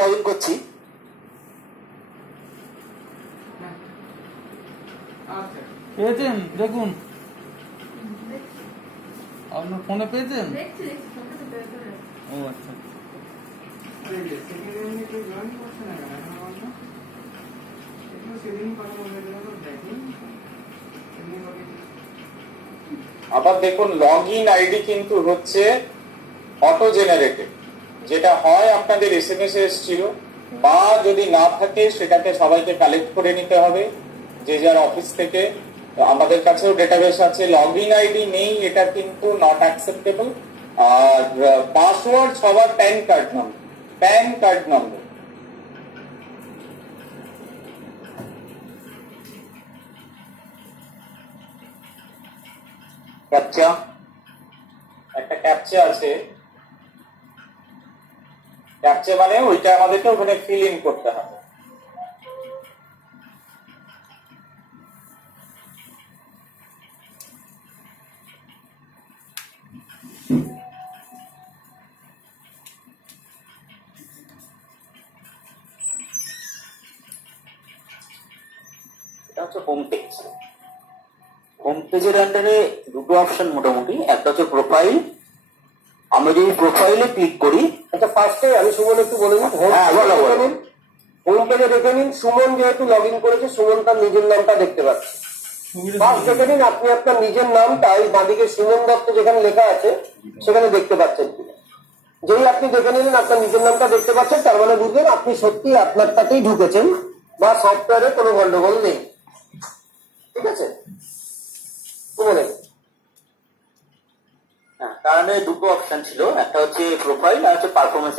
Log in করছি। পেয়েছেন? দেখুন আপনার ফোনে পেয়েছেন? ও আচ্ছা। আবার দেখুন লগ ইন আইডি কিন্তু হচ্ছে অটো জেনারেটেড, যেটা হয় আপনাদের SMS এ এসেছিল, বা যদি না থাকে সেটাকে সবাইকে কালেক্ট করে নিতে হবে যে যার অফিস থেকে। আমাদের কাছেও ডেটাবেস আছে। লগ ইন আইডি নেই এটা কিন্তু নট অ্যাকসেপ্টেবল। আর পাসওয়ার্ড সবার প্যান কার্ড নম্বর। ক্যাপচা, একটা ক্যাপচা আছে। ক্যাপচা মানে ওইটা আমাদেরকে ওখানে ফিল ইন করতে হবে। এটা হচ্ছে হোম পেজ। হোম পেজের আন্ডারে দুটো অপশন মোটামুটি, একটা হচ্ছে প্রোফাইল। আমরা যদি প্রোফাইলে ক্লিক করি, আচ্ছা ফার্স্টে আমি সুমন একটু বলে দিই। হোম পেজে দেখে নিন সুমন যেহেতু লগ ইন করেছে, সুমন তার নিজের নামটা দেখতে পাচ্ছে। ফার্স্ট দেখে নিন আপনি আপনার নিজের নামটা এই বাঁদিকে সুমন দত্ত যেখানে লেখা আছে সেখানে দেখতে পাচ্ছেন কিনা। যেই আপনি দেখে নিলেন আপনার নিজের নামটা দেখতে পাচ্ছেন, তার মানে বুঝবেন আপনি সত্যি আপনারটাতেই ঢুকেছেন বা সফটওয়্যারে কোনো গন্ডগোল নেই। ঠিক আছে? কারণ দুটো অপশন ছিল, একটা হচ্ছে প্রোফাইল আর হচ্ছে পারফরমেন্স।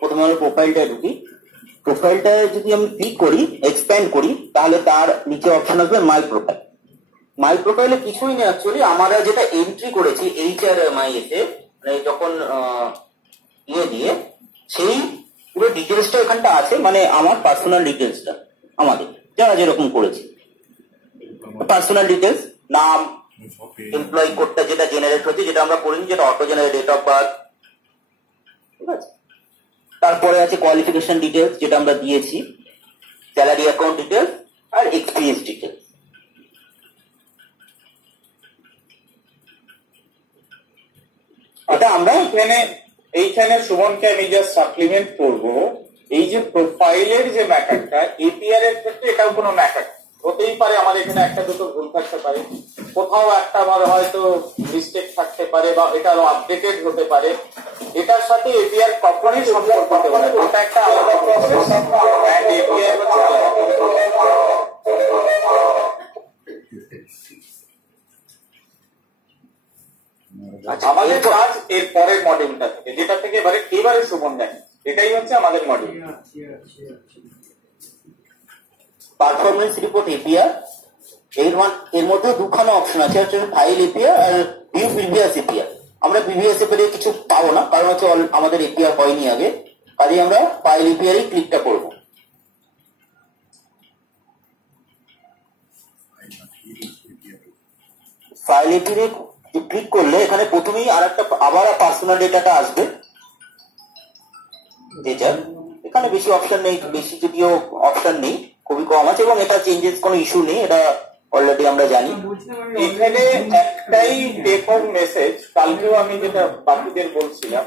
প্রথমে আমরা প্রোফাইলটা ঢুকি। প্রোফাইলটায় যদি আমি ক্লিক করি, এক্সপ্যান্ড করি, তাহলে তার নিচে অপশন আসবে মাই প্রোফাইল। মাই প্রোফাইলে কিছুই নেই অ্যাকচুয়ালি। আমরা যেটা এন্ট্রি করেছি HRMIS এ, মানে যখন দিয়ে সেই পুরো ডিটেলসটা এখানটা আছে, মানে আমার পার্সোনাল ডিটেলসটা আমাদের যারা যেরকম করেছি। পার্সোনাল ডিটেলস, নাম, এমপ্লয়ি কোডটা যেটা জেনারেট হচ্ছে, যেটা আমরা করিনি, যেটা auto generate, date of birth. ঠিক আছে? তারপরে আছে কোয়ালিফিকেশন ডিটেলস যেটা আমরা দিয়েছি, স্যালারি অ্যাকাউন্ট ডিটেলস আর এক্সপিরিয়েন্স ডিটেলস। এটা আমরা এইখানে সুমনকে আমি জাস্ট সাপ্লিমেন্ট করব। এই যে প্রোফাইলের যে ম্যাটারটা, APR এর ক্ষেত্রে এটাও কোনো ম্যাটার হতেই পারে। আমাদের এখানে একটা দুটো ভুল থাকতে পারে, কোথাও একটা আমার হয়তো মিস্টেক থাকতে পারে, বা এটা আরো আপডেটেড হতে পারে। এটার সাথে APR কখনোই সম্পর্ক হতে পারে, ওটা একটা আলাদা প্রসেস। APR আমাদের কাজ এর পরের মডিউলটা থেকে, যেটা থেকে এবারে সুমন দেখে, এটাই হচ্ছে আমাদের মডিউল। পারফরমেন্স রিপোর্ট APR, এর মধ্যে দুখানা অপশন আছে, হচ্ছে ফাইল APR আর ভিউ প্রিভিয়াস APR। আমরা প্রিভিয়াস APR কিছু পাবো না, কারণ হচ্ছে আমাদের APR হয়নি আগে, কাজে আমরা ফাইল APR এই ক্লিকটা করব। ফাইল APR ক্লিক করলে এখানে প্রথমেই আবার পার্সোনাল ডেটাটা আসবে, যেটা এখানে বেশি অপশন নেই, বেশি যদিও অপশন নেই, খুবই কম আছে, এবং এটা চেঞ্জেস কোনো ইস্যু নেই, এটা অলরেডি আমরা জানি। এখানে একটাই টেক হোম মেসেজ, কালকেও আমি যেটা বাকিদের বলছিলাম,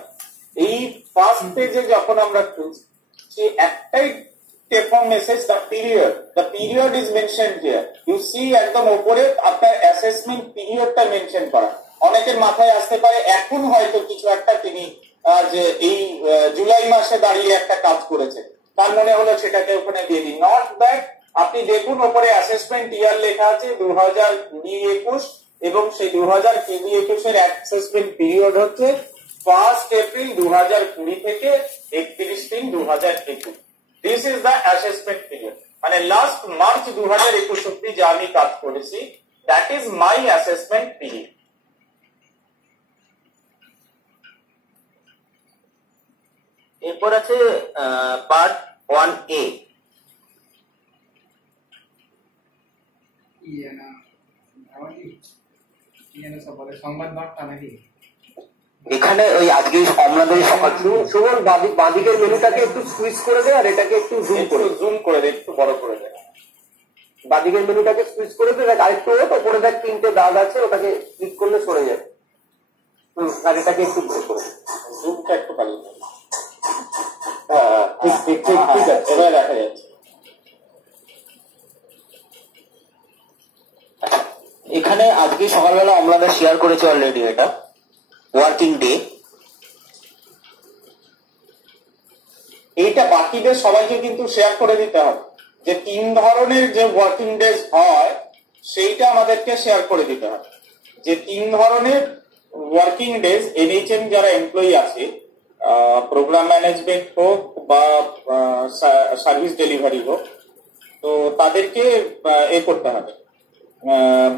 এই ফার্স্ট পেজে যখন আমরা খুঁজছি একটাই take home message, the period is mentioned here. You see একদম উপরে আপনার অ্যাসেসমেন্ট পিরিয়ডটা মেনশন করা। অনেকের মাথায় আসতে পারে এখন হয়তো কিছু একটা তিনি যে এই জুলাই মাসে দাঁড়িয়ে একটা কাজ করেছে, তার মনে হলো সেটাকে ওখানে দিয়ে দিই। Not that. আপনি দেখুন ওপরে অ্যাসেসমেন্ট ইয়ার লেখা আছে 2020-21, এবং সেই 2020-21 এর অ্যাসেসমেন্ট পিরিয়ড হচ্ছে 1 এপ্রিল 2020 থেকে 31 তিন 2021। This is the assessment period, মানে লাস্ট মার্চ 2021 অব্দি যা আমি কাজ করেছি, that is my assessment period. এরপর আছে পার্ট 1A। সংবাদ বার্তা নাকি? এখানে ওই আজকে আপনাদের সকাল সুমন বাঁদিকের মেনুটাকে একটু সুইচ করে দেয় আর এটাকে একটু জুম করে দেয়, একটু বড় করে দেয়। বাঁদিকের মেনুটাকে সুইচ করে দেয়, আরেকটু ওপরে দেখ 3টে দাগ আছে, ওটাকে ক্লিক করলে সরে যায়। আর এটাকে একটু বড় করে জুমটা একটু বাড়িয়ে দেয়। হ্যাঁ ঠিক আছে, এবার দেখা যাচ্ছে। এখানে আজকে সকালবেলা আমরা শেয়ার করেছি অলরেডি, এটা ওয়ার্কিং ডে। এইটা বাকিদের সবাইকে কিন্তু শেয়ার করে দিতে হবে, যে 3 ধরনের যে ওয়ার্কিং ডেজ হয় সেইটা আমাদেরকে শেয়ার করে দিতে হবে। যে 3 ধরনের ওয়ার্কিং ডেজ এনএইচএম যারা এমপ্লয়ি আছে, প্রোগ্রাম ম্যানেজমেন্ট হোক বা সার্ভিস ডেলিভারি হোক, তো তাদেরকে এ করতে হবে,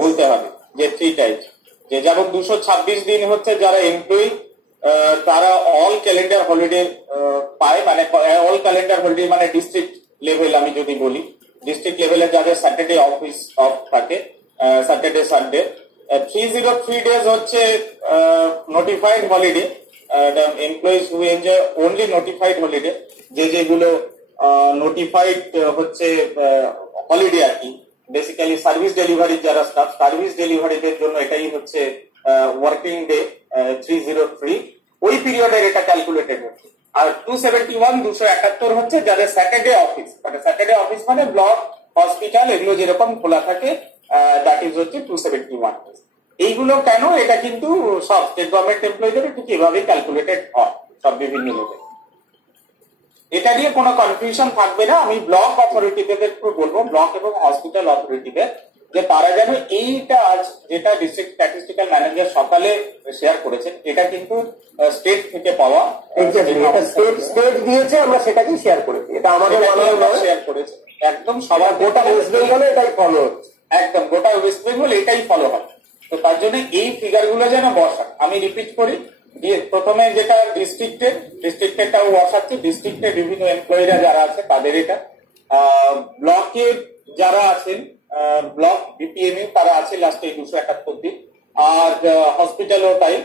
বলতে হবে যে 3 টাইপ। যে যেমন 226 দিন হচ্ছে যারা এমপ্লয়ি, তারা অল ক্যালেন্ডার হলিডে পায়, মানে অল ক্যালেন্ডার হলিডে মানে ডিস্ট্রিক্ট লেভেল। আমি যদি বলি ডিস্ট্রিক্ট লেভেলে যাদের স্যাটারডে অফিস অফ থাকে, স্যাটারডে সানডে। 303 ডেজ হচ্ছে নোটিফাইড হলিডে, এমপ্লয়িজ হু এনজয় ওনলি নোটিফাইড হলিডে, যেগুলো নোটিফাইড হচ্ছে হলিডে আর কি। বেসিক্যালি সার্ভিস ডেলিভারি যারা স্টাফ, সার্ভিস ডেলিভারিদের জন্য এটাই হচ্ছে ওয়ার্কিং ডে 303, ওই পিরিয়ডের এটা ক্যালকুলেটেড হচ্ছে। আর 271 হচ্ছে যাদের স্যাটারডে অফিস, মানে স্যাটারডে অফিস মানে ব্লক, হসপিটাল এগুলো যেরকম খোলা থাকে, দ্যাট ইজ হচ্ছে 271। এইগুলো কেন, এটা কিন্তু সব স্টেট গভর্নমেন্ট এমপ্লয়ীদের ঠিক এভাবেই ক্যালকুলেটেড হয়, সব বিভিন্ন লেভেল। এটা নিয়ে কোনো কনফিউশন থাকবে না। আমি ব্লক অথরিটিদের একটু বলবো, ব্লক এবং হসপিটাল অথরিটিদের, যে তারা যেন এইটা আজ যেটা ডিস্ট্রিক্ট স্ট্যাটিস্টিক্যাল ম্যানেজার সকালে শেয়ার করেছেন, এটা কিন্তু স্টেট থেকে পাওয়া, স্টেট দিয়েছে, আমরা সেটাকেই শেয়ার করেছি। এটা আমাদের শেয়ার করেছে, একদম সবার গোটা ওয়েস্ট বেঙ্গলে এটাই ফলো হচ্ছে, একদম গোটা ওয়েস্ট বেঙ্গল এটাই ফলো হয়। তো তার জন্য এই ফিগার গুলো যেন বসা, আমি রিপিট করি, প্রথমে যেটা ডিস্ট্রিক্টেরটাও বসাচ্ছি, ডিস্ট্রিক্টের বিভিন্ন এমপ্লয়িরা যারা আছে তাদের এটা, ব্লকে যারা আছেন, ব্লক বিপিএমই তারা আছে লাস্টে 271 দিন, আর হসপিটালও তাই।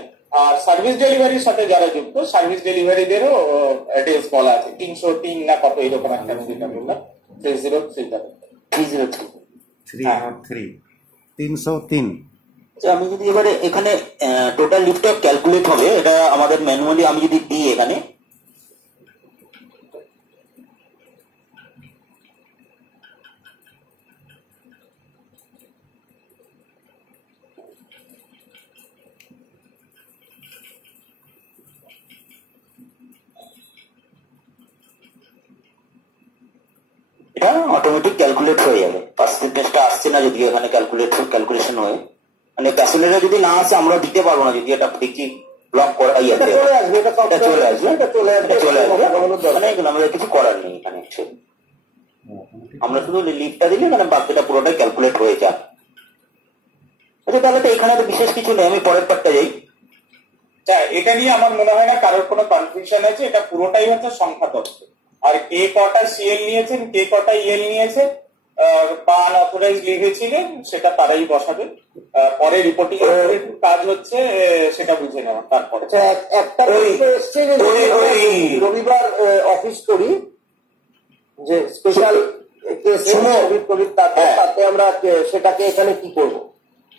আর সার্ভিস ডেলিভারির সাথে যারা যুক্ত, সার্ভিস ডেলিভারিদেরও ডেজ বলা আছে 303 না কত এরকম একটা যেটা বললাম, 303। আমি যদি এবারে এখানে টোটাল লিভটা ক্যালকুলেট হবে, এটা আমাদের ম্যানুয়ালি আমি যদি দিই এখানে, এটা অটোমেটিক ক্যালকুলেট হয়ে যাবে। পার্সেন্টেজটা আসছে না যদি এখানে ক্যালকুলেশন হয়, মানে প্যাসেঞ্জাররা যদি না আসে আমরা দিতে পারবো না, যদি এটা দেখি ব্লক করাই আছে, চলে আসবে, আমাদের কিছু করার নেই এখানে। আমরা শুধু লিভটা দিলে মানে বাকিটা পুরোটাই ক্যালকুলেট হয়ে যায়। আচ্ছা, তাহলে তো এখানে তো বিশেষ কিছু নেই, আমি পরের পার্টটা যাই। এটা নিয়ে আমার মনে হয় না কারোর কোনো কনফিউশন আছে, এটা পুরোটাই হচ্ছে সংখ্যা তত্ত্ব। আর কে কটা সিএল নিয়েছেন, কে কটা ইএল নিয়েছে বা আনঅথরাইজ লিভে ছিলেন, সেটা তারাই বসাবে। পরে রিপোর্টিং কাজ হচ্ছে সেটা বুঝে নেওয়া। তারপরে একটা এসছে যে রবিবার অফিস করি, যে স্পেশাল তাতে আমরা সেটাকে এখানে কি করব,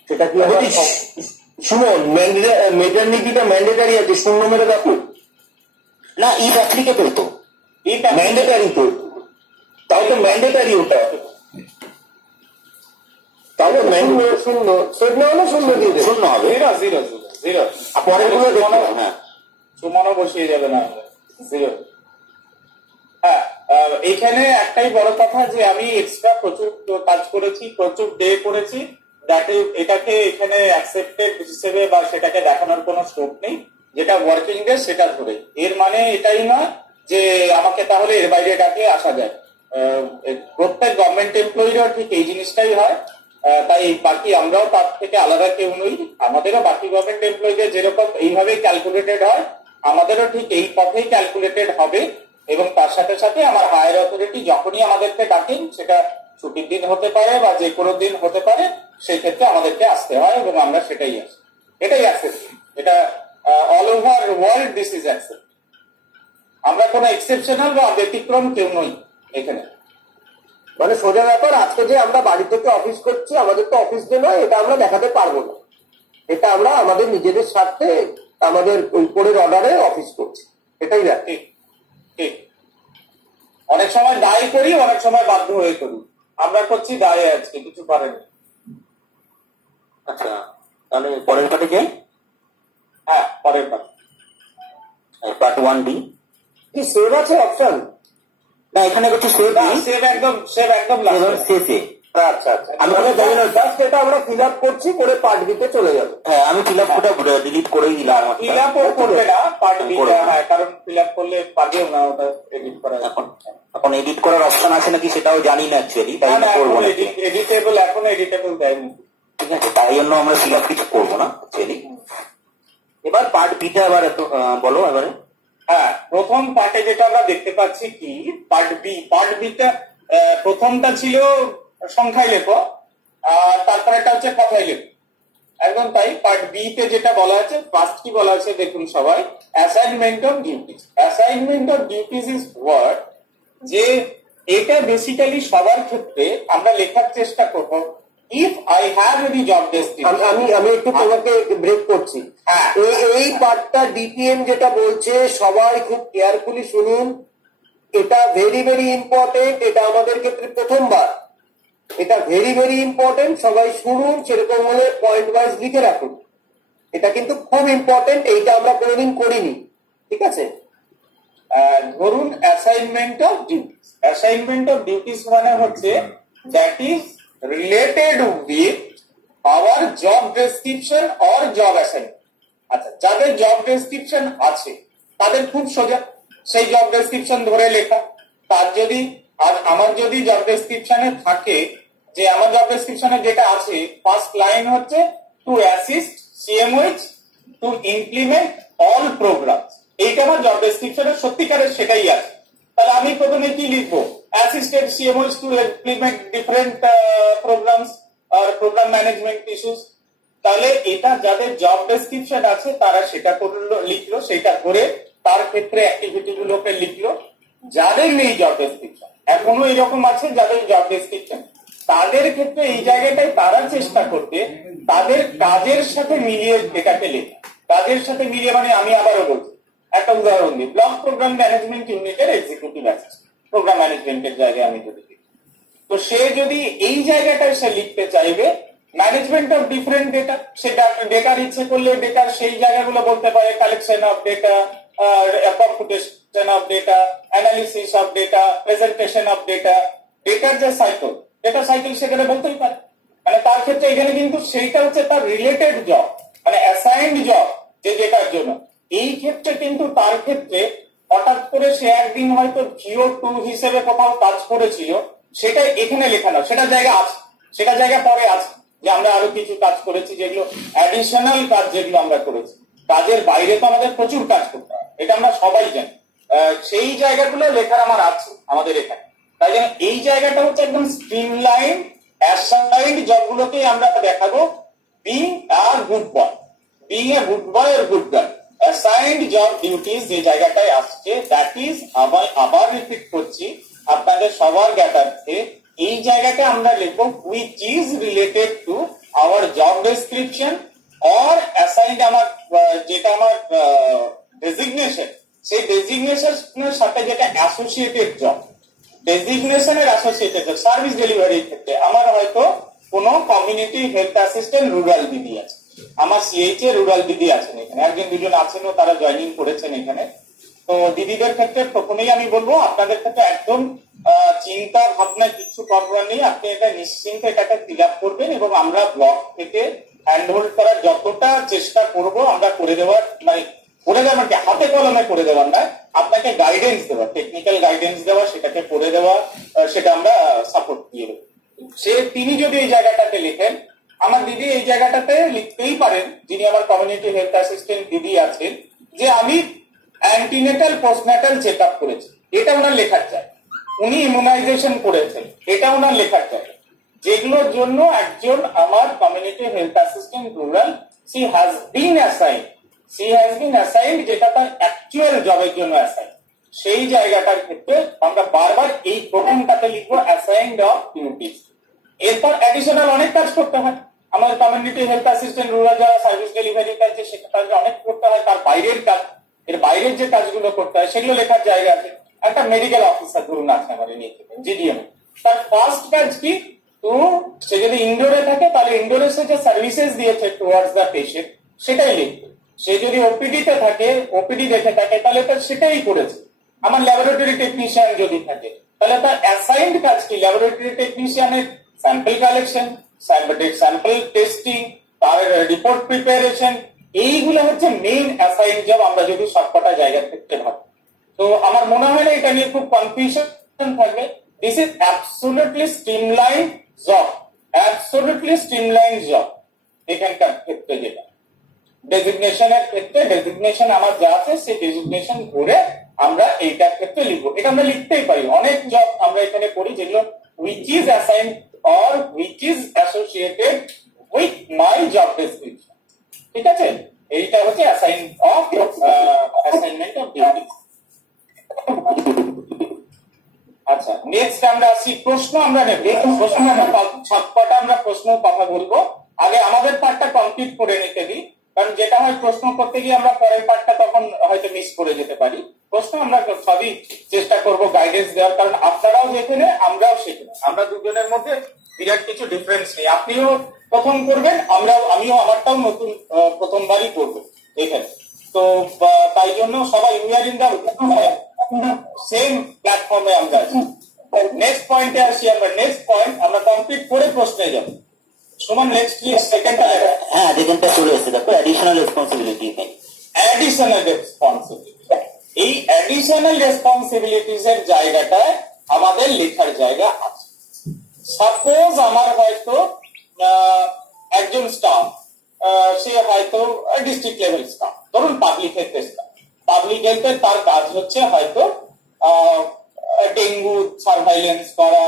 সেটা কি সুমন মেটারনিটিটা ম্যান্ডেটারি আছে, শূন্য মেরে দেখো না, ইফ অ্যাপ্লিকেবল তো ম্যান্ডেটারি, তো তাও তো ম্যান্ডেটারি, ওটা তাহলে শূন্য সেট না হলে শূন্য দিয়ে দেবে, শূন্য হবে, জিরো পরের গুলো দেখো। হ্যাঁ, সুমনও বসিয়ে যাবে না, জিরো। হ্যাঁ, এখানে একটাই বড় কথা যে আমি এক্সট্রা প্রচুর কাজ করেছি, প্রচুর ডে করেছি, এটাকে এখানে অ্যাকসেপ্টেড হিসেবে বা সেটাকে দেখানোর কোনো স্কোপ নেই। যেটা ওয়ার্কিং ডে সেটা ধরে, এর মানে এটাই নয় যে আমাকে তাহলে এর বাইরে ডাকলে আসা যায়। প্রত্যেক গভর্নমেন্ট এমপ্লয়িরা ঠিক এই জিনিসটাই হয়, তাই বাকি আমরাও তার থেকে আলাদা কেউ নই। আমাদেরও বাকি গভর্নমেন্ট এমপ্লয়িদের যেরকম এইভাবেই ক্যালকুলেটেড হয়, আমাদেরও ঠিক এই পথেই ক্যালকুলেটেড হবে। এবং তার সাথে সাথে আমার হায়ার অথরিটি যখনই আমাদেরকে ডাকেন, সেটা ছুটির দিন হতে পারে বা যে কোনো দিন হতে পারে, সেই ক্ষেত্রে আমাদেরকে আসতে হয় এবং আমরা সেটাই আসি। এটাই অ্যাক্সেস, এটা all over world this is accept. আমরা কোনো এক্সেপশনাল বা ব্যতিক্রম কেউ নই এখানে। মানে সোজা ব্যাপার, আজকে যে আমরা বাড়ি থেকে অফিস করছি, আমাদের তো অফিস ডে নয়, এটা আমরা দেখাতে পারবো না। এটা আমরা আমাদের নিজেদের স্বার্থে আমাদের উপরের অর্ডারে অফিস করছি, এটাই ব্যাপার। ঠিক ঠিক। অনেক সময় দায়ী করি, অনেক সময় বাধ্য হয়ে করি। আমরা করছি দায়ে, আজকে কিছু পারেনি। আচ্ছা, তাহলে পরের পার্টে যাই। হ্যাঁ, পরের পার্ট 1D কি সেভ আছে অপশন? না, এখানে কিছু সেভ নেই, সেভ একদম শেষে। আচ্ছা আচ্ছা, আমি জাস্ট এটা আমরা ফিল আপ করছি, করে পার্ট বিতে চলে যাবো। হ্যাঁ, আমি ফিল আপ ডিলিট করেই দিলাম। ফিল আপও করবে না পার্ট বিটা, হ্যাঁ, কারণ ফিল আপ করলে পারবেও না ওটা এডিট করা। এখন এডিট করার অপশন আছে নাকি সেটাও জানি না অ্যাকচুয়ালি, তাই করবো না। এডিটেবল এখনো এডিটেবল দেয়নি, ঠিক আছে, তাই জন্য আমরা ফিল আপ কিছু করবো না অ্যাকচুয়ালি। এবার পার্ট বিটা এবার বলো এবারে। হ্যাঁ, প্রথম পার্টে যেটা আমরা দেখতে পাচ্ছি কি, পার্ট বিটা প্রথমটা ছিল সংখ্যায় লেখো, আর তারপরে এটা হচ্ছে কথায় লেখো, একদম তাই। পার্ট বি তে যেটা বলা আছে, ফার্স্ট কি বলা আছে দেখুন সবাই, assignment of duties. Assignment of duties is word, যে এটা বেসিক্যালি সবার ক্ষেত্রে আমরা লেখার চেষ্টা করব। If I have any job description, আমি একটু তোমাকে ব্রেক করছি। হ্যাঁ, এই পার্টটা ডিপিএম যেটা বলছে, সবাই খুব কেয়ারফুলি শুনুন, এটা ভেরি ভেরি ইম্পর্টেন্ট। এটা আমাদের ক্ষেত্রে প্রথমবার, এটা ভেরি ভেরি ইম্পর্টেন্ট, সবাই শুনুন। সেরকম হলে পয়েন্ট ওয়াইজ লিখে রাখুন, এটা কিন্তু খুব ইম্পর্টেন্ট, এইটা আমরা কোনোদিন করিনি, ঠিক আছে? ধরুন assignment of duties. Assignment of duties মানে হচ্ছে that is related with our job description or job assignment. আচ্ছা, যাদের জব ডেসক্রিপশন আছে তাদের খুব সোজা, সেই জব ডেসক্রিপশন ধরে লেখা। তার যদি, আর আমার যদি জব ডেসক্রিপশনে থাকে, যে আমার জব ডেসক্রিপশনে যেটা আছে, ফার্স্ট লাইন হচ্ছে two assist CMOH to implement all programs, এইটা আমার জব ডেসক্রিপশনে সত্যিকারের সেটাই আছে। তাহলে আমি প্রথমে কি লিখবো, assisted CMOH to implement different programs আর প্রোগ্রাম ম্যানেজমেন্ট ইস্যুস। তাহলে এটা যাদের জব ডেসক্রিপশন আছে তারা সেটা করলো, লিখলো, সেটা করে তার ক্ষেত্রে অ্যাক্টিভিটি গুলোকে লিখলো। যাদের নেই জব ডেসক্রিপশন, এখনো এরকম আছে যাদের জব ডেসক্রিপশন, তাদের ক্ষেত্রে এই জায়গাটায় তারা চেষ্টা করবে তাদের কাজের সাথে মিলিয়ে এটাকে লেখা। কাজের সাথে মিলিয়ে মানে আমি আবারও বলছি, একটা উদাহরণ দিই, ব্লক প্রোগ্রাম ম্যানেজমেন্ট ইউনিটের এক্সিকিউটিভ অ্যাসিস্ট্যান্ট, প্রোগ্রাম ম্যানেজমেন্টের জায়গায় আমি যদি লিখি, তো সে যদি এই জায়গাটায় সে লিখতে চাইবে ম্যানেজমেন্ট অফ ডিফারেন্ট ডেটা, সেটা ডেটার ইচ্ছে করলে ডেটার সেই জায়গাগুলো বলতে পারে, collection of data, computation of data, analysis of data, presentation of data, ডেটার যে সাইকেল, ডেটা সাইকেল সেখানে বলতেই পারে। মানে তার ক্ষেত্রে এখানে কিন্তু সেইটা হচ্ছে তার রিলেটেড জব, মানে অ্যাসাইন্ড জব যে ডেটার জন্য। এই ক্ষেত্রে কিন্তু তার ক্ষেত্রে হঠাৎ করে সে একদিন হয়তো VO2 হিসেবে কোথাও কাজ করেছিল, সেটা এখানে লেখা না, সেটা জায়গা আছে, সেটা জায়গা পরে আছে, যে আমরা আরো কিছু কাজ করেছি, যেগুলো অ্যাডিশনাল কাজ যেগুলো আমরা করেছি। কাজের বাইরে তো আমাদের প্রচুর কাজ করতে হয়, এটা আমরা সবাই জানি। সেই জায়গাগুলো লেখার আমার আছে আমাদের এখানে। তাই জন্য এই জায়গাটা হচ্ছে একদম স্ট্রিমলাইন অ্যাসাইন্ড জবগুলোকে আমরা দেখাবো being a good boy, being a good boy আর good girl. Assigned job duties যে জায়গাটায় আসছে, দ্যাট ইজ আবার রিপিট করছি আপনাদের সবার জ্ঞাতার্থে, এই জায়গাটা আমরা লিখবো which is related to our job description or assigned, আমার যেটা আমার ডেজিগনেশন, সেই ডেজিগনেশনের সাথে যেটা অ্যাসোসিয়েটেড জব, ডেজিগনেশনের অ্যাসোসিয়েটেড সার্ভিস ডেলিভারির ক্ষেত্রে আমার হয়তো কোনো কমিউনিটি হেলথ অ্যাসিস্ট্যান্ট রুরাল দিদি আছে, আমার সিএইচ এ রুরাল দিদি আছেন এখানে, একজন দুজন আছেন, তারা জয়েনিং করেছেন এখানে। তো দিদিদের ক্ষেত্রে প্রথমেই আমি বলবো আপনাদের ক্ষেত্রে একদম চিন্তা ভাবনা কিছু করবার নেই, আপনি এটা নিশ্চিন্তে এটাকে ফিল আপ করবেন এবং আমরা ব্লক থেকে হ্যান্ড হোল্ড করার যতটা চেষ্টা করব আমরা করে দেওয়ার, মানে করে দেওয়ার মানে হাতে কলমে করে দেওয়ার না, আপনাকে গাইডেন্স দেওয়া, টেকনিক্যাল গাইডেন্স দেওয়া, সেটাকে করে দেওয়া, সেটা আমরা সাপোর্ট দিয়ে দেবো। তিনি যদি এই জায়গাটাতে লিখেন, আমার দিদি এই জায়গাটাতে লিখতেই পারেন, যিনি আমার কমিউনিটি হেলথ অ্যাসিস্ট্যান্ট দিদি আছেন, যে আমি অ্যান্টিনেটাল পোস্টনেটাল চেক আপ করেছি, এটা ওনার লেখার চাই। উনি ইমিউনাইজেশন করেছেন, এটা ওনার লেখার চাই। যেগুলোর জন্য একজন আমার community health assistant rural, she has been assigned she has been assigned, যেটা তার অ্যাকচুয়াল জবের জন্য অ্যাসাইন্ড, সেই জায়গাটার ক্ষেত্রে আমরা বারবার এই প্রথমটাতে লিখবো অ্যাসাইন্ড অফ ডিউটিস। এরপর অ্যাডিশনাল অনেক কাজ করতে হয়, আমাদের কমিউনিটি হেলথ অ্যাসিস্ট্যান্ট, রুরাল যারা সার্ভিস ডেলিভারি কাজ সেটা তাদের অনেক করতে হয়, তার বাইরের কাজ, এর বাইরের যে কাজগুলো করতে হয় সেগুলো লেখার জায়গা আছে। একটা মেডিকেল অফিসার ধরুন আছে আমাদের নিয়ে জিডিএম, তার ফার্স্ট কাজ কি, তো সে যদি ইনডোরে থাকে তাহলে ইনডোরে সে যে সার্ভিসেস দিয়েছে টুয়ার্ডস দ্য পেশেন্ট সেটাই লিখবে। সে যদি ওপিডি তে থাকে, ওপিডি দেখে থাকে, তাহলে তার সেটাই করেছে। আমার ল্যাবরেটরি টেকনিশিয়ান যদি থাকে তাহলে তার অ্যাসাইন্ড কাজ কি, ল্যাবরেটরি টেকনিশিয়ানের স্যাম্পল কালেকশন, স্যাম্পল টেস্টিং, তার রিপোর্ট প্রিপারেশন, এইগুলো হচ্ছে মেইন অ্যাসাইন জব আমরা যদি সবকটা জায়গা থেকে ভাবি। তো আমার মনে হয় না এটা নিয়ে খুব কনফিউশন থাকবে। This is absolutely streamline job, absolutely streamline job. এখানকার ক্ষেত্রে যেটা ডেজিগনেশনের ক্ষেত্রে, ডেজিগনেশন আমার যা আছে সেই ডেজিগনেশন ধরে আমরা এইটার ক্ষেত্রে লিখবো। এটা আমরা লিখতেই পারি, অনেক জব আমরা এখানে করি যেগুলো which is assigned or which is associated with my job description, ঠিক আছে? এইটা হচ্ছে অ্যাসাইনমেন্ট অফ ডিউটি। আচ্ছা, নেক্সট আমরা আসি প্রশ্ন। আমরা নেব প্রশ্ন, সবকটা আমরা প্রশ্ন কথা বলবো। আগে আমাদের পার্টটা কমপ্লিট করে নিতে দিই, কারণ যেটা হয় প্রশ্ন করতে গিয়ে আমরা পরের পার্টটা তখন হয়তো মিস করে যেতে পারি। প্রশ্ন আমরা সবই চেষ্টা করব গাইডেন্স দেওয়ার, কারণ আপনারাও যেখানে আমরাও সেখানে, আমরা দুজনের মধ্যে বিরাট কিছু ডিফারেন্স নেই। আপনিও প্রথম করবেন, আমিও আমারটাও নতুন প্রথমবারই করবো এখানে। তো তাই জন্য সবাই উইয়ার ইন দা সেম প্ল্যাটফর্মে আমরা আছি। নেক্সট পয়েন্টে আসি আমরা। নেক্সট পয়েন্ট আমরা কমপ্লিট করে প্রশ্নে যাব। সুমন নেক্সট প্লিজ সেকেন্ডটা লেখা। হ্যাঁ, সেকেন্ডটা চলে এসেছে, দেখো অ্যাডিশনাল রেসপন্সিবিলিটি। অ্যাডিশনাল রেসপন্সিবিলিটি, এই অ্যাডিশনাল রেসপন্সিবিলিটিস এর জায়গাটায় আমাদের লেখার জায়গা আছে। সাপোজ আমার হয়তো একজন স্টাফ, সে হয়তো ডিস্ট্রিক্ট লেভেল স্টাফ, ধরুন পাবলিক হেলথ স্টাফ। পাবলিক হেলথের তার কাজ হচ্ছে হয়তো ডেঙ্গু সার্ভাইলেন্স করা,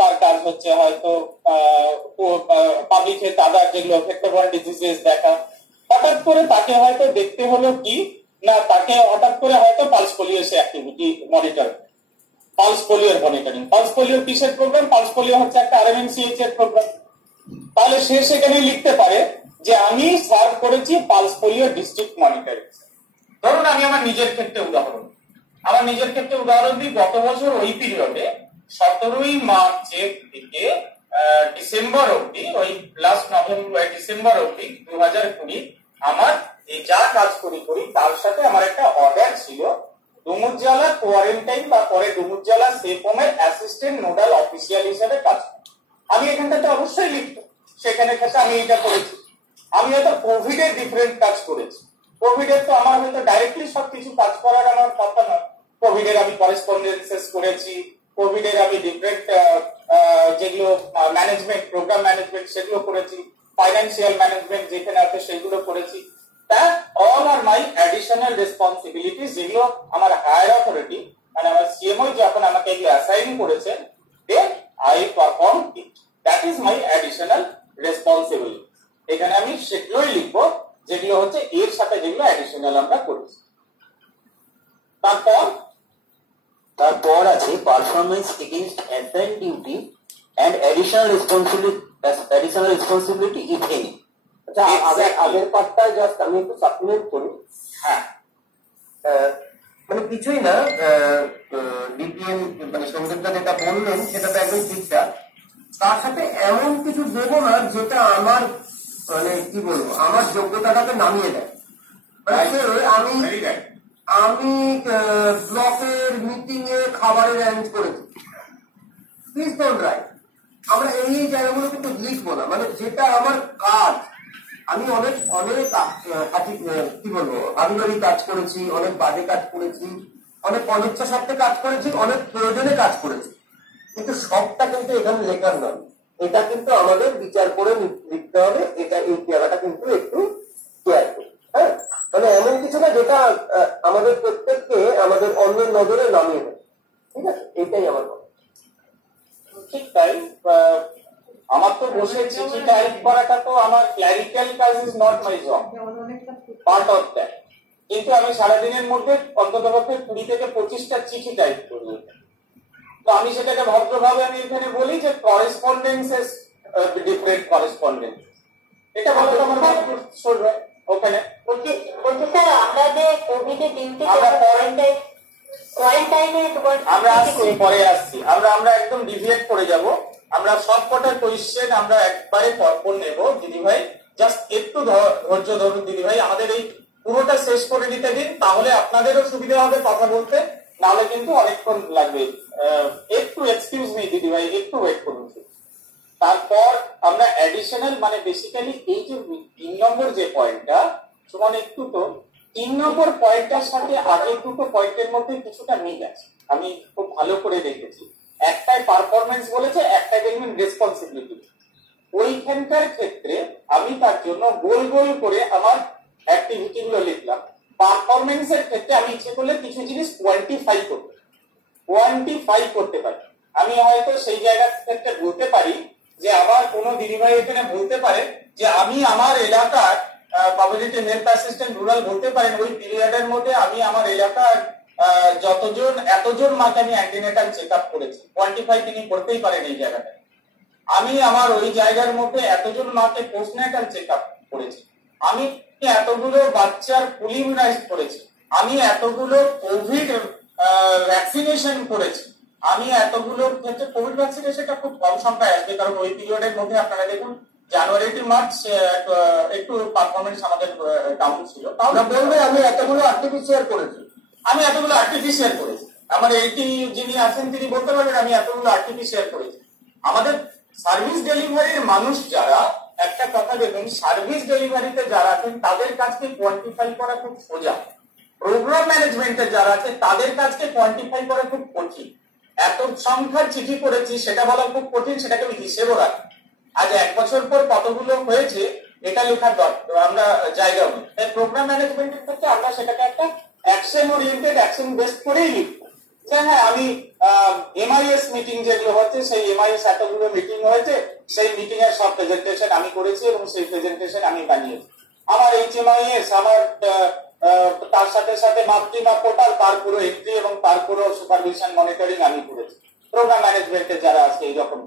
তার কাজ হচ্ছে হয়তো পাবলিক হেলথ আদার যেগুলো ভেক্টরবর্ন ডিজিজেস দেখা। হঠাৎ করে তাকে হয়তো দেখতে হলো কি না, তাকে হঠাৎ করে হয়তো pulse polio activity monitor, pulse পোলিওর মনিটরিং। পালস পোলিও কিসের প্রোগ্রাম? পালস পোলিও হচ্ছে একটা RMNCH এর প্রোগ্রাম। তাহলে সে সেখানে লিখতে পারে যে আমি সার্ভ করেছি পালস পোলিও ডিস্ট্রিক্ট মনিটরিং। ধরুন আমি আমার নিজের ক্ষেত্রে উদাহরণ দিই, গত বছর ওই পিরিয়ডে 17ই মার্চের থেকে ডিসেম্বর অব্দি, ওই লাস্ট নভেম্বর ডিসেম্বর অব্দি 2020 আমার এই যা কাজ করি তার সাথে আমার একটা অর্ডার ছিল ডুমুরজলা কোয়ারেন্টাইন বা পরে ডুমুরজলা সেফোমের অ্যাসিস্ট্যান্ট নোডাল অফিসিয়াল হিসেবে কাজ করি। আমি এখানটাতে অবশ্যই লিখবো সেখানে ক্ষেত্রে আমি এটা করেছি। আমি হয়তো কোভিড এর ডিফারেন্ট কাজ করেছি। কোভিড এর তো আমার হয়তো ডাইরেক্টলি সবকিছু কাজ করার আমার কথা নয়। কোভিড এর আমি করেসপন্ডেন্সেস করেছি, কোভিড এর আমি ডিফারেন্ট যেগুলো ম্যানেজমেন্ট, প্রোগ্রাম ম্যানেজমেন্ট সেগুলো করেছি, ফাইন্যান্সিয়াল ম্যানেজমেন্ট যেখানে আছে সেগুলো করেছি। That all are my additional responsibilities, যেগুলো আমার হায়ার অথরিটি মানে আমার CMO যখন আমাকে এগুলো অ্যাসাইন করেছেন, then I perform it. That is my additional responsibility. এখানে আমি সেগুলোই লিখবো যেগুলো হচ্ছে এর সাথে যেগুলো অ্যাডিশনাল আমরা করেছি। তারপর আছে performance against assign duty and additional responsibility if any. আচ্ছা, আগের পার্টটা জাস্ট আমি একটু সাপ্লিমেন্ট করি। হ্যাঁ, মানে কিছুই না, ডিপিএম মানে সঙ্গীতটা যেটা বললেন সেটা তো একদম ঠিকঠাক। তার সাথে এমন কিছু দেবো না যেটা আমার মানে কি বলবো আমার যোগ্যতাটাকে নামিয়ে দেয়। আমি ব্লকের মিটিং এ খাবারের অ্যারেঞ্জ করেছি, প্লিজ ডোন্ট রাইট। আমরা এই জায়গাগুলো কিন্তু লিখবো না, মানে যেটা আমার কাজ। আমি অনেক কি বলবো আধিকারিক কাজ করেছি, অনেক বাজে কাজ করেছি, অনেক অনিচ্ছা সত্ত্বে কাজ করেছি, অনেক প্রয়োজনে কাজ করেছি, কিন্তু সবটা কিন্তু এখানে লেখার নয়। এটা কিন্তু আমাদের বিচার করে লিখতে হবে। এটা এই জায়গাটা কিন্তু একটু কেয়ার করি। হ্যাঁ, মানে এমন কিছু না যেটা আমাদের প্রত্যেককে আমাদের অন্যের নজরে নামিয়ে দেয়। ঠিক আছে, এটাই আমার কথা। ঠিক তাই। আমার তো বসে চিঠি টাইপ করাটা তো আমার ক্ল্যারিক্যাল কাজ, is not my job, part of that. কিন্তু আমি সারাদিনের মধ্যে অন্তত 20 থেকে 25টা চিঠি টাইপ করি। তো আমি সেটাকে ভদ্রভাবে আমি এখানে বলি যে করেসপন্ডেন্সেস ডিফারেন্ট করেসপন্ডেন্স, এটা বলতে আমার ওখানে বলছি স্যার, আমরা যে কোভিডে ডিউটি কোয়ারেন্টাইনে আমরা আসছি, পরে আসছি, আমরা একদম ডিভিয়েট করে যাব। আমরা সবকটা কোয়েশ্চেন আমরা একবারে পরপর নেব। দিদি ভাই জাস্ট একটু ধৈর্য ধরুন দিদি ভাই, আমাদের এই পুরোটা শেষ করে দিতে দিন, তাহলে আপনাদেরও সুবিধা হবে কথা বলতে, নাহলে কিন্তু অনেকক্ষণ লাগবে। একটু এক্সকিউজ মি দিদি ভাই, একটু ওয়েট করুন। তারপর আমরা অ্যাডিশনাল মানে বেসিক্যালি এই যে 3 নম্বর যে পয়েন্টটা, সুমন একটু তো 3 নম্বর পয়েন্টটার সাথে আগের দুটো পয়েন্টের মধ্যে কিছুটা মিল আছে, আমি খুব ভালো করে দেখেছি। একটাই পারফরমেন্স বলেছে, একটা দেখবেন রেসপন্সিবিলিটি। ওইখানকার ক্ষেত্রে আমি তার জন্য গোল গোল করে আমার অ্যাক্টিভিটি গুলো লিখলাম। পারফরমেন্সের ক্ষেত্রে আমি ইচ্ছে করলে কিছু জিনিস কোয়ান্টিফাই করতে পারি। আমি হয়তো সেই জায়গা থেকে বলতে পারি যে আবার কোনো দিদিভাই এখানে বলতে পারে যে আমি আমার এলাকার কমিউনিটি হেলথ অ্যাসিস্ট্যান্ট রুরাল বলতে পারেন ওই পিরিয়ডের মধ্যে আমি আমার এলাকার এতজন মাকে আমি অ্যান্টিনেটাল চেক আপ করেছি, কোয়ান্টিফাই তিনি করতেই পারেন এই জায়গাটা। আমি আমার ওই জায়গার মধ্যে এতজন মাকে পোস্টনেটাল চেক আপ করেছি, আমি এতগুলো বাচ্চার পুল ইমিউনাইজ করেছি, আমি এতগুলো কোভিড ভ্যাকসিনেশন করেছি, আমি এতগুলোর ক্ষেত্রে কোভিড ভ্যাকসিনেশনটা খুব কম সংখ্যায় আসবে, কারণ ওই পিরিয়ডের মধ্যে আপনারা দেখুন জানুয়ারি টু মার্চ একটু পারফরমেন্স আমাদের ডাউন ছিল। তাহলে বলবে আমি এতগুলো আরটিপিসিআর করেছি, আমার এইটি যিনি আছেন তিনি বলতে পারবেন আমি এতগুলো আরটিপিসিআর করেছি। আমাদের সার্ভিস ডেলিভারির মানুষ যারা, একটা কথা দেখুন, সার্ভিস ডেলিভারিতে যারা আছেন তাদের কাজকে কোয়ান্টিফাই করা খুব সোজা, প্রোগ্রাম ম্যানেজমেন্টে যারা আছে তাদের কাজকে কোয়ান্টিফাই করা খুব কঠিন। এত সংখ্যার চিঠি করেছি সেটা বলা খুব কঠিন, সেটাকে আমি হিসেবও রাখি। আজ 1 বছর পর কতগুলো হয়েছে এটা লেখার দরকার আমরা জায়গা নেই। তাই প্রোগ্রাম ম্যানেজমেন্টের ক্ষেত্রে আমরা সেটাকে একটা অ্যাকশন ওরিয়েন্টেড, অ্যাকশন বেসড করেই লিখি। হ্যাঁ, আমি এমআইএস মিটিং যেগুলো হচ্ছে সেই এমআইএস এতগুলো মিটিং হয়েছে, সেই মিটিং এর সব প্রেজেন্টেশন আমি করেছি এবং সেই প্রেজেন্টেশন আমি বানিয়েছি। আমার এইচএমআইএস, আমার তার সাথে সাথে মাতৃমা পোর্টাল, তার পুরো এন্ট্রি এবং তার পুরো সুপারভিশন মনিটরিং আমি করেছি। প্রোগ্রাম ম্যানেজমেন্টে যারা আছে এইরকম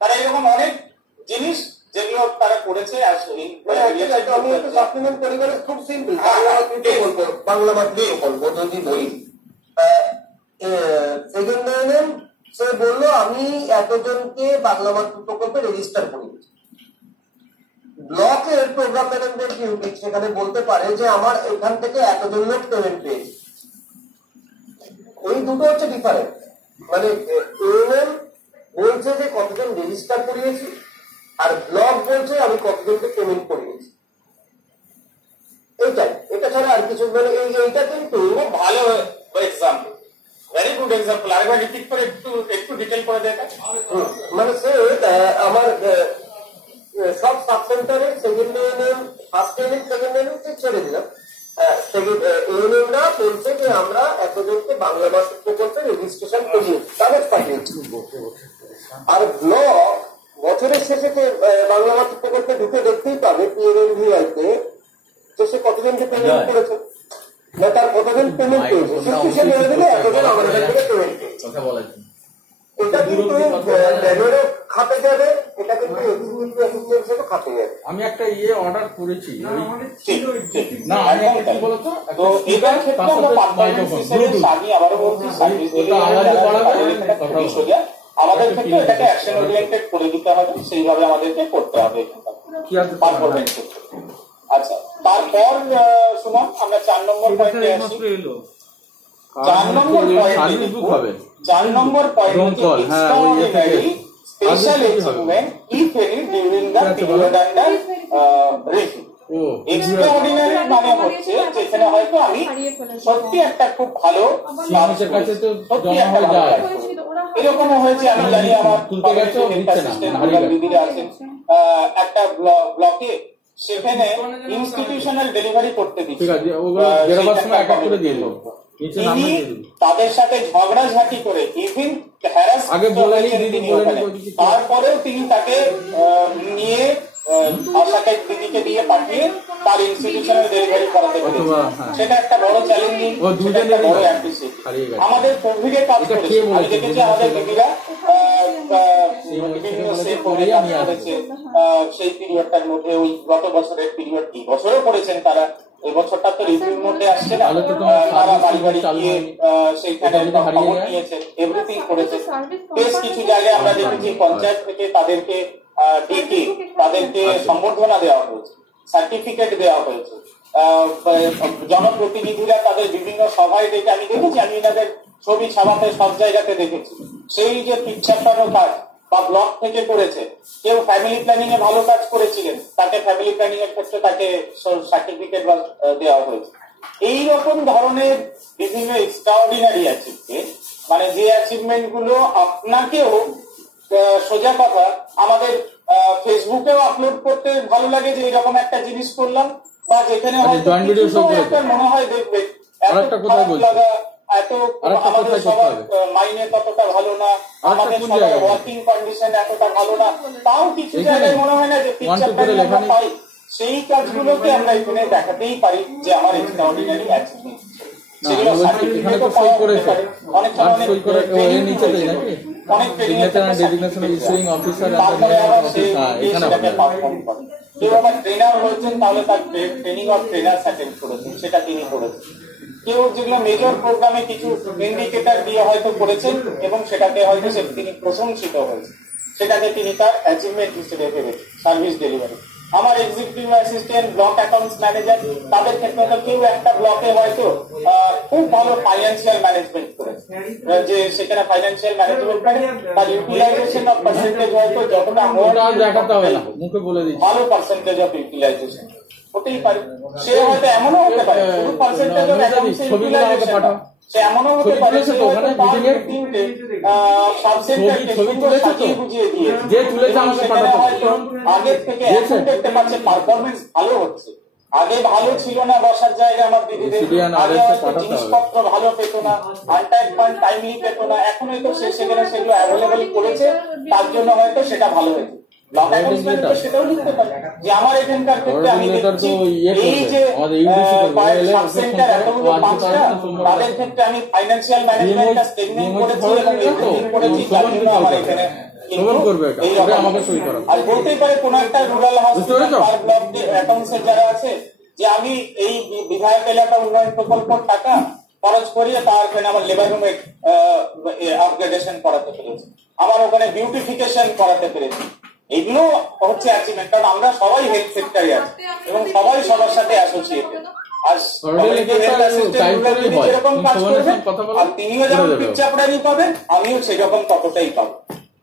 তারা এরকম অনেক জিনিস যেগুলো তারা করেছে। খুব সিম্পল বাংলা মাধ্যমে বলবো, যদি বলি সেকেন্ড সে বললো আমি এতজনকে বাংলা মাধ্যম প্রকল্পে রেজিস্টার করিয়েছি। ব্লকের প্রোগ্রাম ম্যানেজমেন্ট ইউনিট সেখানে বলতে পারে যে আমার এখান থেকে এতজন লোক পেমেন্ট পেয়েছে। ওই দুটো হচ্ছে ডিফারেন্ট। মানে এএনএম বলছে যে কতজন রেজিস্টার করিয়েছি, আর ব্লক বলছে আমি কতজনকে পেমেন্ট করিয়েছি। এটা ছাড়া আর কিছু, মানে এইটা কিন্তু খুব ভালো এক্সাম্পল, ভেরি গুড এক্সাম্পল। আরেকবার রিপিট করে একটু ডিটেল করে দেখা। মানে সে আমার সব সাব সেন্টারে second ANM, first ANM, second ANM ছেড়ে দিলাম। এএনএমরা বলছে যে আমরা এতজনকে বাংলা মাধ্যম প্রকল্পে রেজিস্ট্রেশন করিয়েছি, কাগজ পাঠিয়েছি। আর ব্লক বছরের শেষে বাংলা মাধ্যম প্রকল্পে ঢুকে দেখতেই পাবে পিএনএনভিআইতে যে সে কতজনকে পেমেন্ট করেছে, না তার কতজন পেমেন্ট পেয়েছে, সে মেরে দিলে এতজন আমাদের থেকে পেমেন্ট পেয়েছে। এটা কিন্তু ল্যাবেরও খাতে যাবে, এটা কিন্তু এক্সিকিউটিভ খাতে যাবে। আমি একটা অর্ডার করেছি, না আমি বলতো তো এটার ক্ষেত্রে আমরা পারফরম্যান্স হিসেবে আমি আবারও বলছি সার্ভিস ডেলিভারি সোজা, আমাদের ক্ষেত্রে এটাকে অ্যাকশন ওরিয়েন্টেড করে দিতে হবে, সেইভাবে আমাদেরকে করতে হবে পারফরম্যান্স। আচ্ছা, তারপর শুনুন আমরা 4 নম্বর পয়েন্টে আসি। 4 নম্বর পয়েন্টে extraordinary special achievement if any during the period under review. Extraordinary মানে হচ্ছে যেখানে হয়তো আমি সত্যি একটা খুব ভালো এরকমও হয়েছে, আমি জানি আমার দিদিরা আছেন একটা ব্লকে, সেখানে ইনস্টিটিউশনাল ডেলিভারি করতে দিচ্ছে, তিনি তাদের সাথে ঝগড়াঝাটি করে ইভিন হ্যারাস তারপরেও তিনি তাকে নিয়ে আশাকে দিদিকে দিয়ে পাঠিয়ে তার ইনস্টিটিউশনাল ডেলিভারি করাতে পেরেছে। সেটা একটা বড় চ্যালেঞ্জিং, একটা বড় অ্যাপ্রিসিয়েট। আমাদের কোভিড এ কাজ করেছে, আমি দেখেছি আমাদের দিদিরা বিভিন্ন সেট করে কাজ করেছে সেই পিরিয়ডটার মধ্যে। ওই গত বছরের পিরিয়ড কি বছরও করেছেন তারা, এই বছরটা তো রিভিউর মধ্যে আসছে না, তারা বাড়ি বাড়ি গিয়ে সেইখানে খবর নিয়েছে, এভরিথিং করেছে। বেশ কিছু জায়গায় আমরা দেখেছি পঞ্চায়েত থেকে তাদেরকে ডেকে তাদেরকে সম্বর্ধনা দেওয়া হয়েছে, সার্টিফিকেট দেওয়া হয়েছে। জনপ্রতিনিধিরা তাদের বিভিন্ন সভায় ডেকে আমি দেখেছি, আমি এনাদের ছবি ছাপাতে সব জায়গাতে দেখেছি। সেই যে পিকচারটারও কাজ বা ব্লক থেকে করেছে, কেউ ফ্যামিলি প্ল্যানিং এ ভালো কাজ করেছিলেন, তাকে ফ্যামিলি প্ল্যানিং এর ক্ষেত্রে তাকে সার্টিফিকেট দেওয়া হয়েছে। এইরকম ধরনের বিভিন্ন এক্সট্রাঅর্ডিনারি অ্যাচিভমেন্ট, মানে যে অ্যাচিভমেন্ট গুলো আপনাকেও সোজা কথা আমাদের ফেসবুকেও আপলোড করতে ভালো লাগে যে এরকম একটা জিনিস করলাম, বা যেখানে মনে হয় দেখবে এত খারাপ লাগা, এত আমাদের সবার মাইনে ততটা ভালো না, আমাদের সবার ওয়ার্কিং কন্ডিশন এতটা ভালো না, তাও কিছু জায়গায় মনে হয় না যে পিকচারটা আমরা পাই, সেই কাজগুলোকে আমরা এখানে দেখাতেই পারি যে আমার এক্সট্রাঅর্ডিনারি অ্যাচিভমেন্ট। সেগুলো সার্টিফিকেটও পাওয়া যেতে পারে, অনেক তারপরে আবার সেটাকে পারফর্ম করে। কেউ আবার ট্রেনার হয়েছেন, তাহলে তার ট্রেনিং অফ ট্রেনার অ্যাটেন্ড করেছেন, সেটা তিনি করেছেন। কেউ যেগুলো মেজর প্রোগ্রামে কিছু ইন্ডিকেটর দিয়ে হয়তো করেছেন এবং সেটাকে হয়তো তিনি প্রশংসিত হয়েছে, সেটাকে তিনি তার অ্যাচিভমেন্ট হিসেবে ভেবেছেন। সার্ভিস ডেলিভারি, আমার executive assistant, block accounts manager, তাদের ক্ষেত্রে তো কেউ একটা ব্লকে হয়তো খুব ভালো ফাইন্যান্সিয়াল ম্যানেজমেন্ট করেছে, যে সেখানে ফাইন্যান্সিয়াল ম্যানেজমেন্ট করে তার ইউটিলাইজেশন অফ পার্সেন্টেজ হয়তো যতটা ভালো পার্সেন্টেজ অফ ইউটিলাইজেশন হতেই পারে। সে হয়তো এমনও হতে পারে শুধু পার্সেন্টেজ অফ অ্যাকাউন্টস ইউটিলাইজেশন, সে এমনও হতে পারে আগের থেকে এখন দেখতে পাচ্ছে পারফরমেন্স ভালো হচ্ছে। আগে ভালো ছিল না বসার জায়গা আমার দিদিদের, আগে হয়তো জিনিসপত্র ভালো পেত না, আনটাইম ফান্ড টাইমলি পেত না, এখন হয়তো সে সেখানে সেগুলো অ্যাভেলেবল করেছে, তার জন্য হয়তো সেটা ভালো হয়েছে। সেটাও লিখতে পারে যে আমার এখানকার ক্ষেত্রে আমি দেখছি এই যে সাবসেন্টার এতগুলো 5টা, তাদের ক্ষেত্রে আমি ফাইন্যান্সিয়াল ম্যানেজমেন্টটা স্ট্রেংথেনিং করেছি এবং এভরিথিং করেছি, তার জন্য আমার এখানে আর বলতেই পারে কোন একটা রুরাল হাউস ব্লক অ্যাকাউন্টস যারা আছে যে আমি এই বিধায়ক এলাকা উন্নয়ন প্রকল্পের টাকা খরচ করিয়ে তার ওখানে আমার লেবার রুমে আপগ্রেডেশন করাতে পেরেছি, আমার ওখানে বিউটিফিকেশন করাতে পেরেছি। এগুলো হচ্ছে অ্যাচিভমেন্ট, কারণ আমরা সবাই হেলথ সেক্টরে আছি এবং সবাই সবার সাথে অ্যাসোসিয়েটেড। আর যেরকম কাজ করবেন আর তিনিও যেমন পিকচাপড়ানি পাবেন, আমিও সেরকম ততটাই পাবো।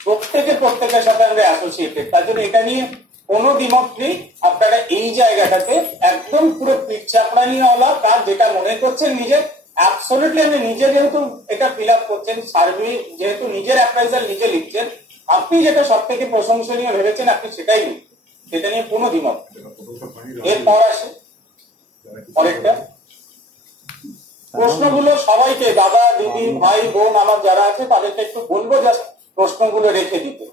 প্রত্যেকের সাথে আমরা অ্যাসোসিয়েটেড, তার জন্য এটা নিয়ে কোনো দ্বিমত নেই। আপনারা এই জায়গাটাতে একদম পুরো পিকচাপড়ানিওয়ালা কাজ যেটা মনে করছেন নিজে, অ্যাবসলিউটলি আমি নিজে যেহেতু এটা ফিল আপ করছেন, সার্ভে যেহেতু নিজের অ্যাপ্রাইজাল নিজে লিখছেন, আপনি যেটা সব থেকে প্রশংসনীয় ভেবেছেন আপনি সেটাই লিখছেন, সেটা নিয়ে কোনো দ্বিমত। এরপর আসে পরেরটা, প্রশ্নগুলো সবাইকে, দাদা দিদি ভাই বোন আমার যারা আছে তাদেরকে একটু বলবো জাস্ট প্রশ্নগুলো রেখে দিতে।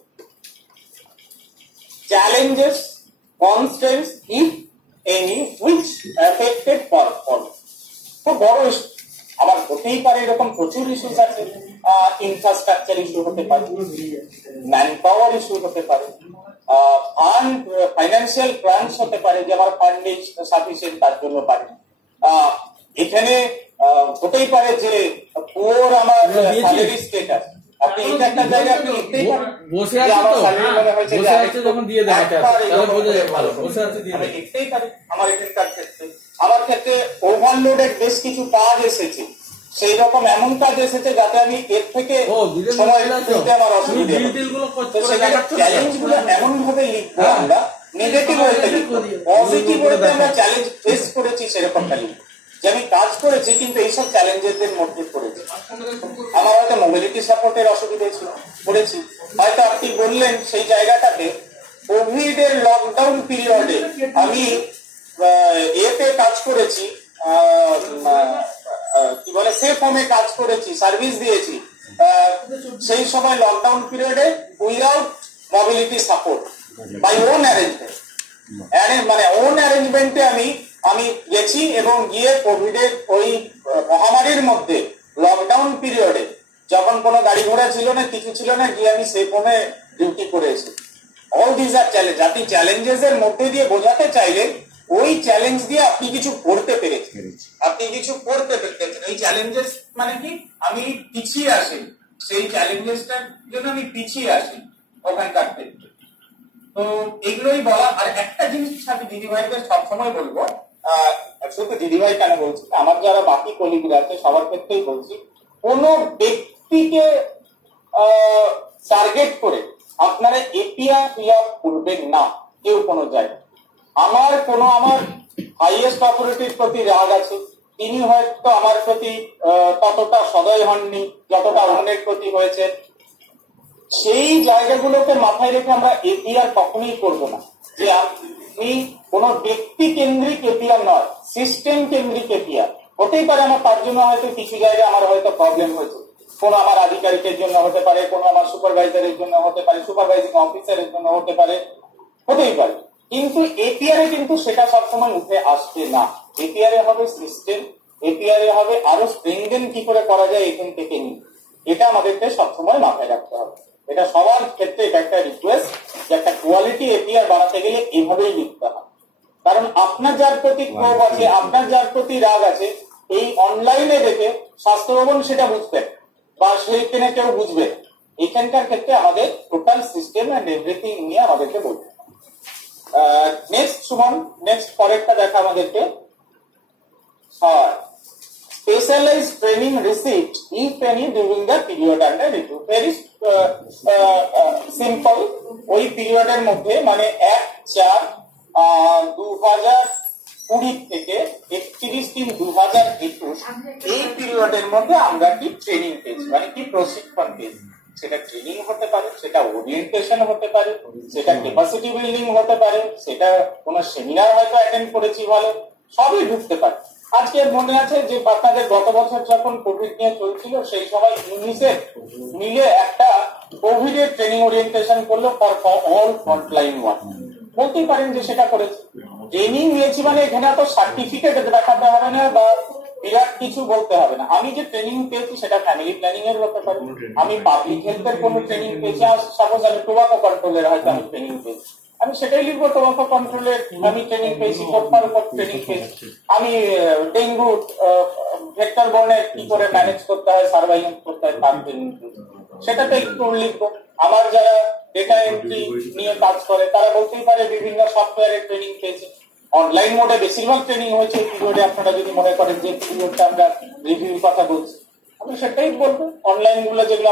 Challenges, constraints if any which affected performance. খুব বড় ইস্যু, আবার হতেই পারে এরকম প্রচুর ইস্যুস আছে, ইনফ্রাস্ট্রাকচার ইস্যু হতে পারে, ম্যান পাওয়ার ইস্যু হতে পারে, ফান্ড ফাইন্যান্সিয়াল ক্রাঞ্চ হতে পারে যে আমার ফান্ড সাফিসিয়েন্ট তার জন্য পারে, এখানে হতেই পারে যে পুয়োর আমার স্যালারি স্ট্যাটাস, আপনি এটা একটা জায়গায় আপনি লিখতেই পারেন বসে আছে তো, বসে আছে যখন দিয়ে দেওয়া আছে তাহলে বোঝা যায় ভালো, বসে আছে দিয়ে আমি লিখতেই পারি। আমার এখানকার ক্ষেত্রে আমার ক্ষেত্রে ওভারলোডেড বেশ কিছু কাজ এসেছে, সেই রকম এমন কাজ এসেছে যাতে আমি এর থেকে সময় দিতে আমার অসুবিধা, চ্যালেঞ্জ গুলো এমন ভাবে লিখবো আমরা নেগেটিভ ওয়েতে লিখবো, পজিটিভ ওয়েতে আমরা চ্যালেঞ্জ ফেস করেছি সেরকমটা লিখবো যে আমি কাজ করেছি কিন্তু এইসব চ্যালেঞ্জের মধ্যে পড়েছি। আমার হয়তো মোবিলিটি সাপোর্টের অসুবিধা ছিল, পড়েছি, হয়তো আপনি বললেন সেই জায়গাটাতে কোভিড এর লকডাউন পিরিয়ডে আমি এতে কাজ করেছি কি বলে সেফ হোমে কাজ করেছি, সার্ভিস দিয়েছি, সেই সময় লকডাউন পিরিয়ডে without mobility support by own arrangement, মানে ওন অ্যারেঞ্জমেন্টে আমি গেছি এবং গিয়ে কোভিডের ওই মহামারীর মধ্যে লকডাউন পিরিয়ডে যখন কোনো গাড়ি ঘোড়া ছিল না, কিছু ছিল না, গিয়ে আমি সেফ হোমে ডিউটি করে এসেছি। All this are challenge. আপনি চ্যালেঞ্জেস এর মধ্যে দিয়ে বোঝাতে চাইলে ওই চ্যালেঞ্জ দিয়ে আপনি কিছু করতে পেরেছেন, আপনি কিছু করতে পেরেছেন। এই চ্যালেঞ্জেস মানে কি, আমি পিছিয়ে আসি, সেই চ্যালেঞ্জেসটার জন্য আমি পিছিয়ে আসি ওখানকার ক্ষেত্রে। তো এগুলোই বলা। আর একটা জিনিস আমি দিদিভাইদের সবসময় বলবো, শুধু দিদিভাই কেন বলছি, আমার যারা বাকি কলিগরা আছে সবার ক্ষেত্রেই বলছি, কোন ব্যক্তিকে টার্গেট করে আপনারা এপিআর করবেন না কেউ কোনো জায়গায়। আমার হাইয়েস্ট অথরিটির প্রতি রাগ আছে, তিনি হয়তো আমার প্রতি ততটা সদয় হননি যতটা অন্যের প্রতি হয়েছে। সেই জায়গাগুলোকে মাথায় রেখে আমরা এপিআর কখনোই করব না। যে আপনি কোন ব্যক্তি কেন্দ্রিক এপিআর নয়, সিস্টেম কেন্দ্রিক এপিআর হতেই পারে। আমার তার জন্য হয়তো কিছু জায়গায় আমার হয়তো প্রবলেম হয়েছে, কোনো আমার আধিকারিকের জন্য হতে পারে, কোনো আমার সুপারভাইজারের জন্য হতে পারে, সুপারভাইজিং অফিসারের জন্য হতে পারে, হতেই পারে। কিন্তু এপিআর এ কিন্তু সেটা সবসময় উঠে আসবে না। এপিআর এ হবে সিস্টেম, এপিআর এ হবে আরো স্ট্রেংথেন কি করে করা যায় এখান থেকে নিয়ে। এটা আমাদেরকে সবসময় মাথায় রাখতে হবে। এটা সবার ক্ষেত্রে এটা একটা রিকোয়েস্ট যে একটা কোয়ালিটি এপিআর বানাতে গেলে এভাবেই লিখতে হবে। কারণ আপনার যার প্রতি ক্ষোভ আছে, আপনার যার প্রতি রাগ আছে, এই অনলাইনে দেখে স্বাস্থ্য ভবন সেটা বুঝবেন বা সেইখানে কেউ বুঝবে। এখানকার ক্ষেত্রে আমাদের টোটাল সিস্টেম এন্ড এভরিথিং নিয়ে আমাদেরকে বলতে। নেক্সট সুমন, নেক্সট পরেরটা দেখা আমাদেরকে। Specialized training received if any during the period under review. Very simple. ওই পিরিয়ডের মধ্যে মানে 1/4/2020 থেকে 31/3/2021 এই পিরিয়ডের মধ্যে আমরা কি ট্রেনিং পেয়েছি, মানে কি প্রশিক্ষণ পেয়েছি। সেটা ট্রেনিং হতে পারে, সেটা ওরিয়েন্টেশন হতে পারে, সেটা ক্যাপাসিটি বিল্ডিং হতে পারে, সেটা কোনো সেমিনার হয়তো অ্যাটেন্ড করেছি, ভালো, সবই ঢুকতে পারে। আজকে মনে আছে যে আপনাদের গত বছর যখন কোভিড নিয়ে চলছিল, সেই সময় ইউনিসেফ মিলে একটা কোভিড এর ট্রেনিং ওরিয়েন্টেশন করলো ফর অল ফ্রন্টলাইন ওয়ার্ক। বলতেই পারেন যে সেটা করেছে। ট্রেনিং নিয়েছি মানে এখানে তো সার্টিফিকেট দেখাতে হবে না বা বিরাট কিছু বলতে হবে না। আমি যে ট্রেনিং পেয়েছি সেটা ফ্যামিলি প্ল্যানিং এর হতে পারে, আমি পাবলিক হেলথের কোনো ট্রেনিং পেয়েছি, সাপোজ আমি টোবাকো কন্ট্রোলের হয়তো আমি ট্রেনিং পেয়েছি, আমি সেটাই লিখবো টোবাকো কন্ট্রোলের আমি ট্রেনিং পেয়েছি, কোথার উপর ট্রেনিং পেয়েছি। আমি ডেঙ্গু ভেক্টর বর্ণে কি করে ম্যানেজ করতে হয়, সার্ভাইলেন্স করতে হয়, তার ট্রেনিং পেয়েছি, সেটাতে একটু লিখবো। আমার যারা ডেটা এন্ট্রি নিয়ে কাজ করে তারা বলতেই পারে বিভিন্ন সফটওয়্যারের ট্রেনিং পেয়েছে। অনলাইন মোডে বেশিরভাগ ট্রেনিং হয়েছে এই পিরিয়ডে। আপনারা যদি মনে করেন যে পিরিয়ডটা আমরা রিভিউ কথা বলছি, আমি সেটাই বলবো। অনলাইন গুলো যেগুলো